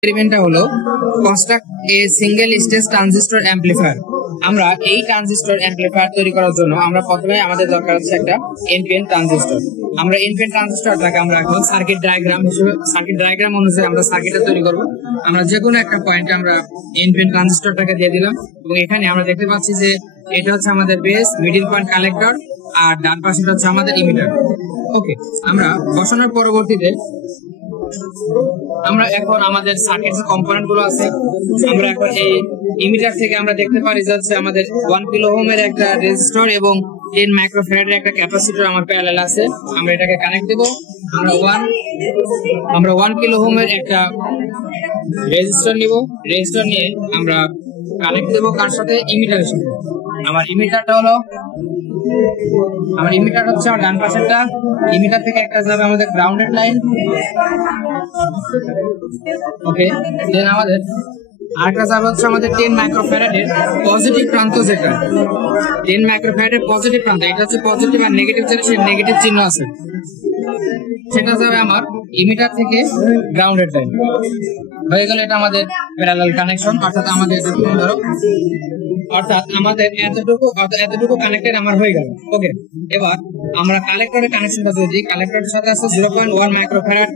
এক্সপেরিমেন্টটা হলো construct a single stage transistor amplifier. আমরা এই ট্রানজিস্টর অ্যাম্পলিফায়ার তৈরি করার জন্য আমরা প্রথমে আমাদের দরকার হচ্ছে একটা এনপিএন ট্রানজিস্টর। আমরা এনপিএন ট্রানজিস্টরটাকে আমরা এখন সার্কিট ডায়াগ্রাম অনুযায়ী আমরা সার্কিটটা তৈরি করব। আমরা যে কোনো একটা পয়েন্টে আমরা এনপিএন ট্রানজিস্টরটাকে দিয়ে দিলাম এবং এখানে আমরা দেখতে পাচ্ছি যে এটা হচ্ছে আমাদের বেস, মিডিল পয়েন্ট কালেক্টর, আর ডান পাশে হচ্ছে আমাদের ইমিটার। ওকে, আমরা বসানোর পরবর্তীতে আমরা এখন আমাদের সার্কিট যে কম্পোনেন্ট গুলো আছে আমরা এখন এই ইমিটার থেকে আমরা দেখতে পারি যে হচ্ছে আমাদের 1 কিলো ওহমের একটা রেজিস্টর এবং 10 মাইক্রোফ্যারাডের একটা ক্যাপাসিটর আমার প্যারালাল আছে। আমরা এটাকে কানেক্ট দেব। আমরা 1 কিলো ওহমের একটা রেজিস্টর নিব। রেজিস্টর নিয়ে আমরা কানেক্ট দেব কার সাথে? ইমিটারের সাথে। আমার ইমিটার হচ্ছে আমার ডান পাশেরটা। ইমিটার থেকে একটা যাবে আমাদের গ্রাউন্ডেড লাইন। ওকে, দেন আমাদের আরেকটা যাবে হচ্ছে আমাদের 10 মাইক্রোফ্যারাডের পজিটিভ প্রান্ত, যেটা 10 মাইক্রোফ্যারাডের পজিটিভ প্রান্ত, এটা হচ্ছে পজিটিভ আর নেগেটিভ, যেটা সেই নেগেটিভ চিহ্ন আছে, সেটা যাবে আমার ইমিটার থেকে গ্রাউন্ডেড লাইন। হয়ে গেল এটা আমাদের প্যারালাল কানেকশন। অর্থাৎ আমাদের এতটুকু কানেক্টেড আমার হয়ে গেল। ওকে, এবার আমরা কালেক্টরের কানেকশনটা যদি কালেক্টরের সাথে আছে 0.1 মাইক্রোফ্যারাড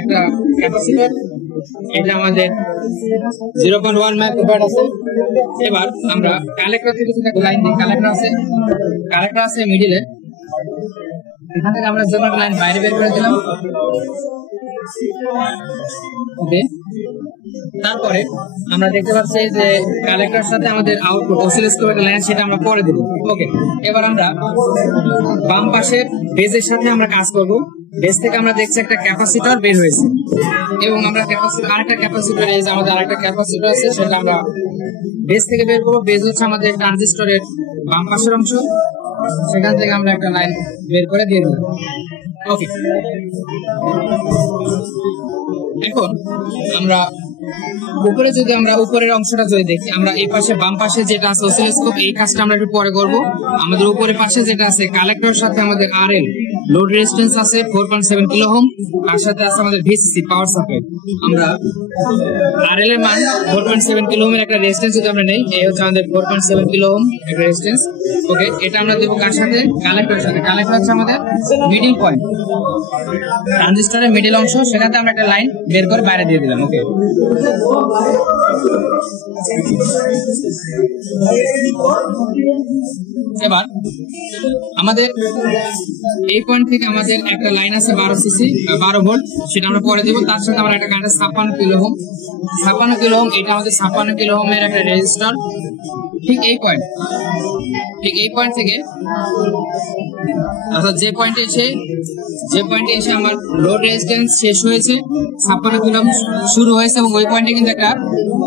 একটা ক্যাপাসিটর, এটা আমাদের 0.1 মাইক্রোফ্যারাড আছে। এবার আমরা কালেক্টর থেকে যদি লাইন দিই, কালেক্টর আছে মিডিলে, এখান থেকে আমরা যখন লাইন বাইরে বের করে দিলাম। ওকে, তারপরে আমরা দেখতে পাচ্ছি যে কালেক্টরের সাথে আমাদের আউটপুট অসিলোস্কোপের লাইন, সেটা আমরা পরে দেব। ওকে, এবার আমরা বাম পাশের বেজের সাথে আমরা কাজ করব। বেজ থেকে আমরা দেখছি একটা ক্যাপাসিটর বের হয়েছে এবং আমরা আরেকটা ক্যাপাসিটর, এই যে আমাদের আরেকটা ক্যাপাসিটর আছে, সেটা আমরা বেজ থেকে বের করবো। বেজ হচ্ছে আমাদের ট্রানজিস্টরের বাম পাশের অংশ, সেখান থেকে আমরা একটা লাইন বের করে দিয়ে দেব। ওকে, এখন আমরা উপরে যদি আমরা উপরের অংশটা যদি দেখি, আমরা এই পাশে বাম পাশে যেটা আছে অসিলোস্কোপ, এই কাজটা আমরা একটু পরে করবো। আমাদের উপরের পাশে যেটা আছে কালেক্টরের সাথে আমাদের আরএল লোড রেজিস্ট্যান্স আছে 4.7 কিলো ওহম, তার সাথে আছে আমাদের ভিসিসি পাওয়ার সাপ্লাই। আমরা আরএল এর মান 4.7 কিলো ওহমের একটা রেজিস্ট্যান্স যদি আমরা নেই, এই হচ্ছে আমাদের 4.7 কিলো ওহম একটা রেজিস্ট্যান্স। ওকে, এটা আমরা দেবো কার সাথে? কালেক্টরের সাথে। কালেক্টর হচ্ছে আমাদের মিডিল পয়েন্ট, ট্রানজিস্টরের মিডিল অংশ, সেখানে আমরা একটা লাইন বের করে বাইরে দিয়ে দিলাম। ওকে, এবার আমাদের এই পয়েন্ট থেকে আমাদের একটা লাইন আছে 12 ভোল্ট, সেটা আমরা পরে দেবো। তার সাথে আমরা একটা কানেক্ট 56 কিলো ওহম, এটা আমাদের 56 কিলো ওহমের একটা রেজিস্টর। ঠিক এই পয়েন্ট থেকে অর্থাৎ যে পয়েন্টে এসে আমার লোড রেজিস্ট্যান্স শেষ হয়েছে, 56 কিলো ওহম শুরু হয়েছে এবং ওই পয়েন্টে কিন্তু একটা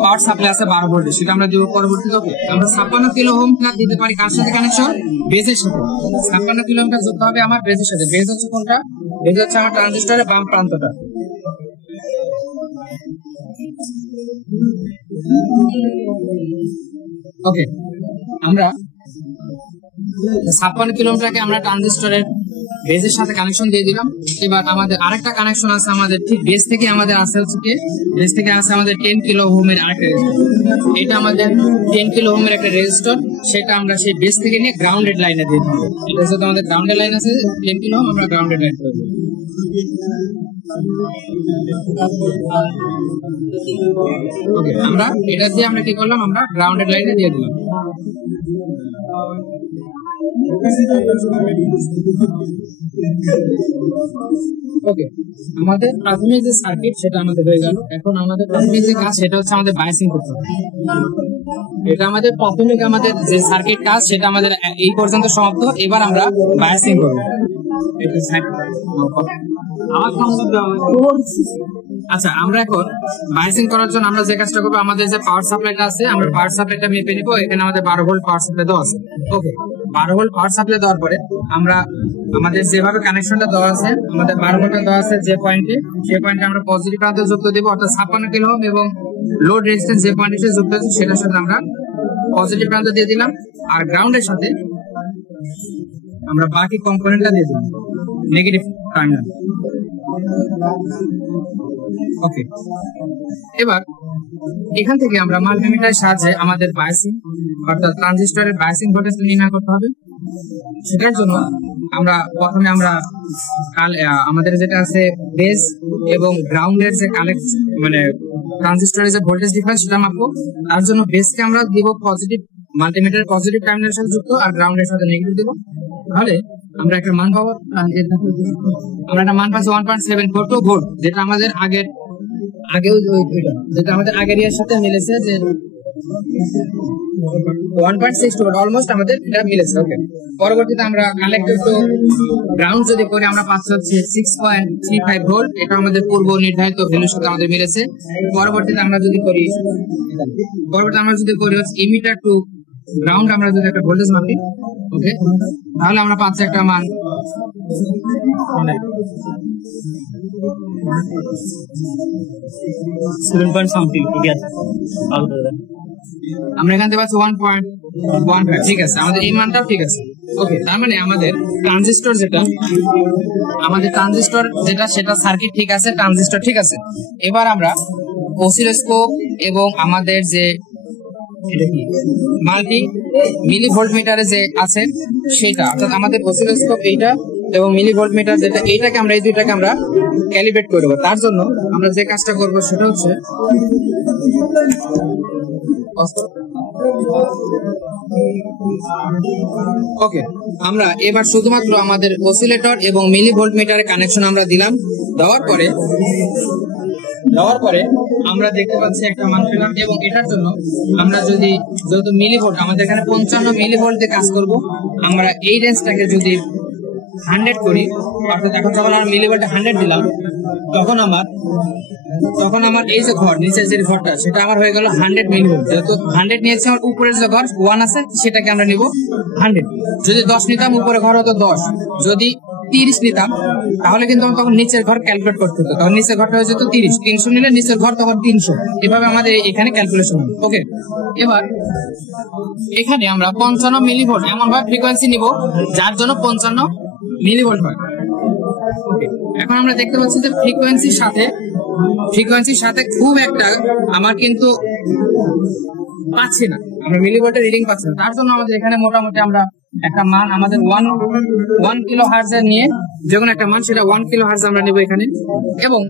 পাওয়ার সাপ্লাই আছে 12 ভোল্টের, সেটা আমরা দেবো পরবর্তীতে। ওকে, আমরা 56 কিলো ওহমটা দিতে পারি কার সাথে কানেকশন? বেজের সাথে। 56 কিলো ওহমটা যুক্ত হবে আমার বেজের সাথে। বেজ হচ্ছে কোনটা? বেজ হচ্ছে আমার ট্রানজিস্টরের বাম প্রান্তটা। ওকে, আমরা 56 কিলো ওহমটাকে আমরা ট্রানজিস্টরের বেজের সাথে কানেকশন দিয়ে দিলাম। এবার আমাদের আরেকটা কানেকশন আছে, আমাদের ঠিক বেজ থেকে আমাদের আছে হচ্ছে বেজ থেকে আছে আমাদের 10 কিলো ওহমের আরেকটা রেজিস্টর। এটা আমাদের 10 কিলো ওহমের একটা রেজিস্টর, সেটা আমরা সেই বেজ থেকে নিয়ে গ্রাউন্ডেড লাইনে দিয়ে দিই। এটা হচ্ছে আমাদের গ্রাউন্ডেড লাইন আছে 10 কিলো ওহম, আমরা গ্রাউন্ডেড লাইন করে দিই। ওকে, আমরা এটা দিয়ে আমরা কি করলাম? আমরা গ্রাউন্ডেড লাইনে দিয়ে দিলাম। ওকে, আমাদের প্রাথমিক যে সার্কিট সেটা আমাদের হয়ে গেল। এখন আমাদের প্রাথমিক যে কাজ সেটা হচ্ছে আমাদের বায়াসিং করতে হবে। এটা আমাদের প্রাথমিক আমাদের যে সার্কিট কাজ সেটা আমাদের এই পর্যন্ত সমাপ্ত। এবার আমরা বায়াসিং করব। আচ্ছা, আমরা এখন বায়াসিং করার জন্য আমরা যে কাজটা করবো, আমাদের যে পাওয়ার সাপ্লাইটা আছে আমরা পাওয়ার সাপ্লাইটা মেপে নিবো। এখানে আমাদের 12 ভোল্ট পাওয়ার সাপ্লাই দেওয়া আছে। ওকে, 12 ভোল্ট পাওয়ার সাপ্লাই দেওয়ার পরে আমরা আমাদের যেভাবে কানেকশনটা দেওয়া আছে, আমাদের 12 ভোল্টটা দেওয়া আছে যে পয়েন্টে, সেই পয়েন্টে আমরা পজিটিভ প্রান্তে যুক্ত দেবো, অর্থাৎ 56 কিলো ওহম এবং লোড রেজিস্ট্যান্স যে পয়েন্টে যুক্ত আছে সেটার সাথে আমরা পজিটিভ প্রান্ত দিয়ে দিলাম। আর গ্রাউন্ডের সাথে আমরা বাকি কম্পোনেন্টটা দিয়ে দিলাম, নেগেটিভ টার্মিনাল। ওকে, এবার এখান থেকে আমরা মাল্টিমিটারের সাহায্যে আমাদের বায়াসিং অর্থাৎ ট্রানজিস্টরের বায়াসিং ভোল্টেজ নির্ণয় করতে হবে। সেটার জন্য আমরা প্রথমে আমাদের যেটা আছে বেস এবং গ্রাউন্ডের যে কালেক্ট মানে ট্রানজিস্টরের যে ভোল্টেজ ডিফারেন্স সেটা মাপবো। তার জন্য বেসকে আমরা দিব পজিটিভ, মাল্টিমিটারের পজিটিভ টার্মিনালের সাথে যুক্ত, আর গ্রাউন্ডের সাথে নেগেটিভ দিব। তাহলে আমরা একটা মান পাবো, আমরা একটা মান পাচ্ছি 1.742 ভোল্ট, যেটা আমাদের যেটা আমাদের আগের এর সাথে মিলেছে, যে 1.62 অলমোস্ট আমাদের এটা মিলেছে। ওকে, পরবর্তীতে আমরা কালেক্টর টু গ্রাউন্ড যদি করি আমরা পাচ্ছি হচ্ছে 6.35 ভোল্ট, এটা আমাদের পূর্ব নির্ধারিত ভ্যালুর সাথে আমাদের মিলেছে। পরবর্তীতে আমরা যদি করি হচ্ছে ইমিটার টু গ্রাউন্ড আমরা যদি একটা ভোল্টেজ মাপি, ওকে, তাহলে আমরা পাচ্ছি একটা মান 7 something, ঠিক আছে। আমরা এখান থেকে পাচ্ছি 1.15, ঠিক আছে, আমাদের এই মানটাও ঠিক আছে। ওকে, তার মানে আমাদের ট্রানজিস্টর যেটা সেটা সার্কিট ঠিক আছে, ট্রানজিস্টর ঠিক আছে। এবার আমরা অসিলোস্কোপ এবং আমাদের যে মিলি ভোল্ট মিটারে যে আছে সেটা, অর্থাৎ আমাদের অসিলোস্কোপ এইটা এবং মিলি ভোল্ট মিটার যেটা, এইটাকে আমরা এই দুইটাকে আমরা ক্যালিব্রেট করব। তার জন্য আমরা যে কাজটা করব সেটা হচ্ছে ওকে, আমরা এবার শুধুমাত্র আমাদের অসিলেটর এবং মিলি ভোল্ট মিটারের কানেকশন আমরা দিলাম। দেওয়ার পরে আমরা দেখতে পাচ্ছি একটা মান পেলাম, এবং এটার জন্য আমরা যেহেতু মিলি ভোল্ট আমাদের এখানে 55 মিলি ভোল্ট দিয়ে কাজ করব, আমরা এই রেঞ্জটাকে যদি 100 করি, অর্থাৎ এখন যখন আমরা মিলি ভোল্টে 100 দিলাম, তখন আমার এই যে ঘর নিচের যে ঘরটা সেটা আমার হয়ে গেল 100 মিলি ভোল্ট। যেহেতু 100 নিয়েছি, আমার উপরের যে ঘর 1 আছে সেটাকে আমরা নিব 100। যদি 10 নিতাম উপরে ঘর হতো 10, যদি 30 নিতাম তাহলে কিন্তু তখন নিচের ঘর ক্যালকুলেট করতে হতো, তখন নিচের ঘরটা হয়ে যেত 30, 300 নিলে নিচের ঘর তখন 300, এভাবে আমাদের এখানে ক্যালকুলেশন হবে। ওকে, এবার এখানে আমরা 55 মিলি ভোল্ট এমন ভাবে ফ্রিকোয়েন্সি নিব যার জন্য 55 মিলি ভোল্ট হয়। এখন আমরা দেখতে পাচ্ছি যে ফ্রিকোয়েন্সির সাথে খুব একটা আমার কিন্তু পাচ্ছি না, আমরা মিলি ভোল্টের রিডিং পাচ্ছি না। তার জন্য আমাদের এখানে মোটামুটি আমরা একটা মান আমাদের 1 কিলো হার্টজ নিয়ে যে কোনো একটা মান, সেটা 1 কিলো হার্টজ আমরা নেব এখানে। এবং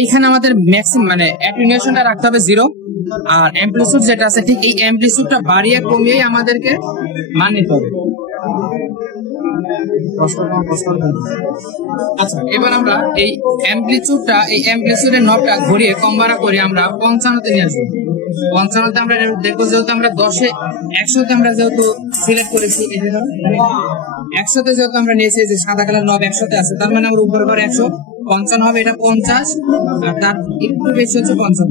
এইখানে আমাদের ম্যাক্সিমাম মানে অ্যাটেনুয়েশনটা রাখতে হবে 0, আর অ্যাম্পলিটিউড যেটা আছে ঠিক এই অ্যাম্পলিটিউডটা বাড়িয়ে কমিয়ে আমাদেরকে মান নিতে হবে। আচ্ছা, এবার আমরা এই অ্যাম্পলিটিউডের নবটা ঘুরিয়ে কম বাড়া করে আমরা 55 তে নিয়ে আসবো। 55 তে আমরা দেখবো, যেহেতু আমরা 100তে আমরা যেহেতু সিলেক্ট করেছি, 100তে যেহেতু আমরা নিয়েছি, যে সাদা কালার নব 100তে আছে, তার মানে আমরা উপরে ঘরে 155 হবে, এটা 50, আর তার একটু বেশি হচ্ছে 55।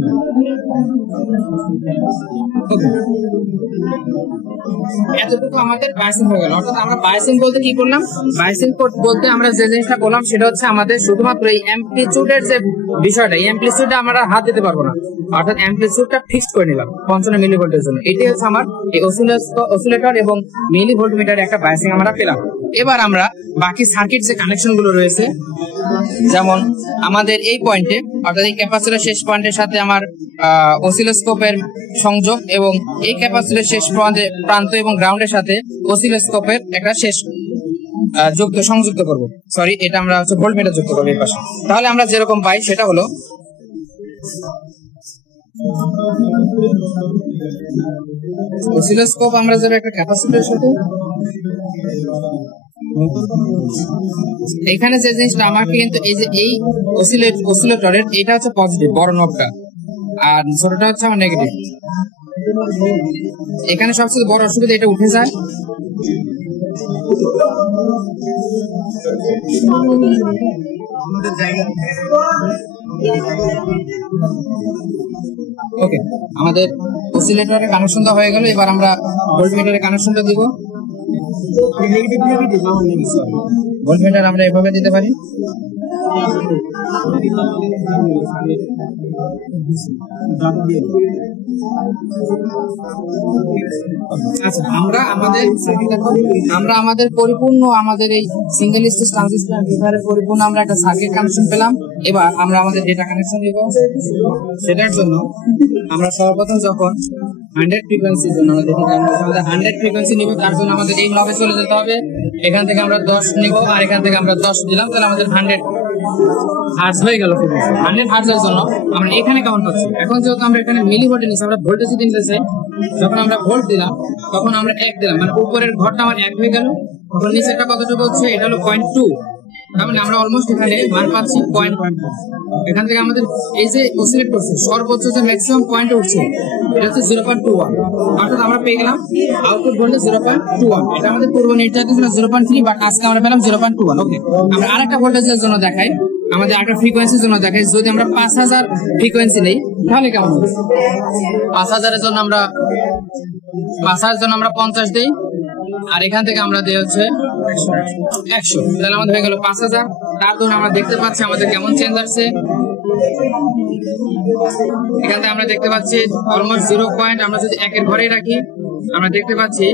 ওকে, এতটুকু আমাদের বায়াসিং হয়ে গেল। অর্থাৎ আমরা বায়াসিং বলতে কি করলাম, বায়াসিং বলতে আমরা যে জিনিসটা বললাম সেটা হচ্ছে আমাদের শুধুমাত্র এই অ্যাম্পলিটিউডের যে বিষয়টা, এই অ্যাম্পলিটিউডে আমরা হাত দিতে পারবো না, অর্থাৎ অ্যাম্পলিটিউডটা ফিক্সড করে নিলাম 55 মিলি ভোল্টের জন্য। এটাই হচ্ছে আমার এই অসিলেটর এবং মিলি ভোল্ট মিটারের একটা বায়াসিং আমরা পেলাম। এবার আমরা বাকি সার্কিট যে কানেকশন গুলো রয়েছে, যেমন আমাদের এই পয়েন্টে অর্থাৎ এই ক্যাপাসিটরের শেষ পয়েন্টের সাথে আমার অসিলোস্কোপের সংযোগ, এবং এই ক্যাপাসিটরের শেষ প্রান্ত এবং গ্রাউন্ডের সাথে অসিলোস্কোপের একটা শেষ সংযুক্ত করব। সরি, এটা আমরা হচ্ছে ভোল্টমিটার যুক্ত করবো এই পাশে। তাহলে আমরা যেরকম পাই সেটা হলো অসিলোস্কোপ আমরা যাবে একটা ক্যাপাসিটরের সাথে, এখানে যে জিনিসটা আমাকে কিন্তু এই অসিলেটরের এটা হচ্ছে পজিটিভ বড় নবটা, আর ছোটটা হচ্ছে আমার নেগেটিভ। এখানে সবচেয়ে বড় অসুবিধা এটা উঠে যায়, ওকে, আমাদের অসিলেটরের কানেকশনটা হয়ে গেল। এবার আমরা ভোল্টমিটারের কানেকশনটা দিব। ভোল্টমিটার আমরা এভাবে দিতে পারি, আচ্ছা, আমরা আমাদের পরিপূর্ণ আমাদের এই সিঙ্গেল স্টেজ ট্রানজিস্টর অ্যামপ্লিফায়ারের পরিপূর্ণ আমরা একটা সার্কিট কানেকশন পেলাম। এবার আমরা আমাদের ডেটা কানেকশন নিব। সেটার জন্য আমরা সর্বপ্রথম যখন 100 ফ্রিকোয়েন্সির জন্য আমরা দেখি আমাদের 100 ফ্রিকোয়েন্সি নিব, তার জন্য আমাদের এই নবে চলে যেতে হবে। এখান থেকে আমরা 10 নিব আর এখান থেকে আমরা 10 দিলাম, তাহলে আমাদের 100 হার্টজ হয়ে গেল। 100 হার্টজের জন্য আমরা এখানে কাউন্ট করছি। এখন যেহেতু আমরা এখানে মিলি ভোল্টে নিচ্ছি, আমরা ভোল্টেজ দিতে চাই, যখন আমরা ভোল্ট দিলাম তখন আমরা 1 দিলাম, মানে উপরের ঘরটা আমার 1 হয়ে গেল। তখন নিচেরটা কতটুকু হচ্ছে, এটা হলো 0.2, তার মানে আমরা অলমোস্ট এখানে মান পাচ্ছি 0.1। এখান থেকে আমাদের এই যে অসিলেট করছে সর্বোচ্চ যে ম্যাক্সিমাম পয়েন্ট উঠছে এটা হচ্ছে 0.21, অর্থাৎ আমরা পেয়ে গেলাম আউটপুট ভোল্টেজ 0.21। এটা আমাদের পূর্ব নির্ধারিত ছিল 0.3, বাট আজকে আমরা পেলাম 0.21। ওকে, আমরা আরেকটা ভোল্টেজের জন্য দেখাই, আমাদের আরেকটা ফ্রিকোয়েন্সির জন্য দেখাই। যদি আমরা 5000 ফ্রিকোয়েন্সি নেই তাহলে কেমন হবে? 5000-এর জন্য আমরা 50 দিই, আর এখান থেকে আমরা দিই হচ্ছে 100, তাহলে আমাদের হয়ে গেল 5000। তার জন্য আমরা দেখতে পাচ্ছি আমাদের কেমন চেঞ্জ আসছে। এখান থেকে আমরা দেখতে পাচ্ছি অলমোস্ট 0 পয়েন্ট, আমরা যদি 1-এর ঘরে রাখি আমরা দেখতে পাচ্ছি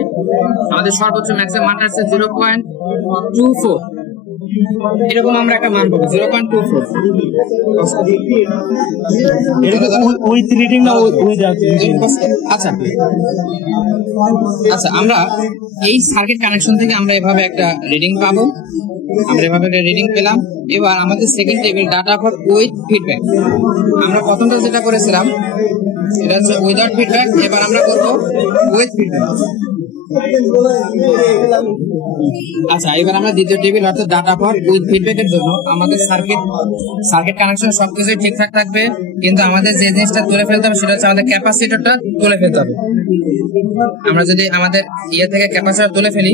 আমাদের সর্বোচ্চ ম্যাক্সিমাম মান আসছে 0.24। এরকম আমরা একটা মান পাবো 0.24। উইথ রিডিং না উইদাউট রিডিং? আচ্ছা, আমরা এই সার্কিট কানেকশন থেকে আমরা এভাবে একটা রিডিং পাবো। আমরা এভাবে একটা রিডিং পেলাম। এবার আমাদের second table data for with feedback. আমরা প্রথমটা যেটা করেছিলাম এটা হচ্ছে উইদাউট ফিডব্যাক, এবার আমরা করবো উইথ ফিডব্যাক। আচ্ছা, এবার আমরা দ্বিতীয় টেবিল অর্থাৎ ডাটা ফর উইথ ফিডব্যাক এর জন্য আমাদের সার্কিট কানেকশন সবকিছুই ঠিকঠাক থাকবে, কিন্তু আমাদের যে জিনিসটা তুলে ফেলতে হবে সেটা হচ্ছে আমাদের ক্যাপাসিটরটা তুলে ফেলতে হবে। আমরা যদি আমাদের ইয়ে থেকে ক্যাপাসিটর তুলে ফেলি,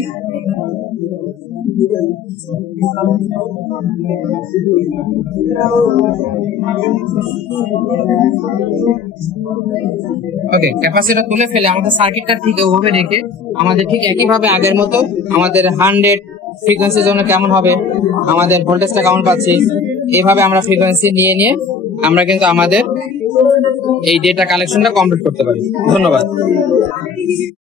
ওকে, ক্যাপাসিটর তুলে ফেলে আমাদের সার্কিটটা ঠিক ওভাবে রেখে আমাদের ঠিক একইভাবে আগের মতো আমাদের 100 ফ্রিকোয়েন্সির জন্য কেমন হবে, আমাদের ভোল্টেজটা কেমন পাচ্ছি, এইভাবে আমরা ফ্রিকোয়েন্সি নিয়ে আমরা কিন্তু আমাদের এই ডেটা কালেকশনটা কমপ্লিট করতে পারি। ধন্যবাদ।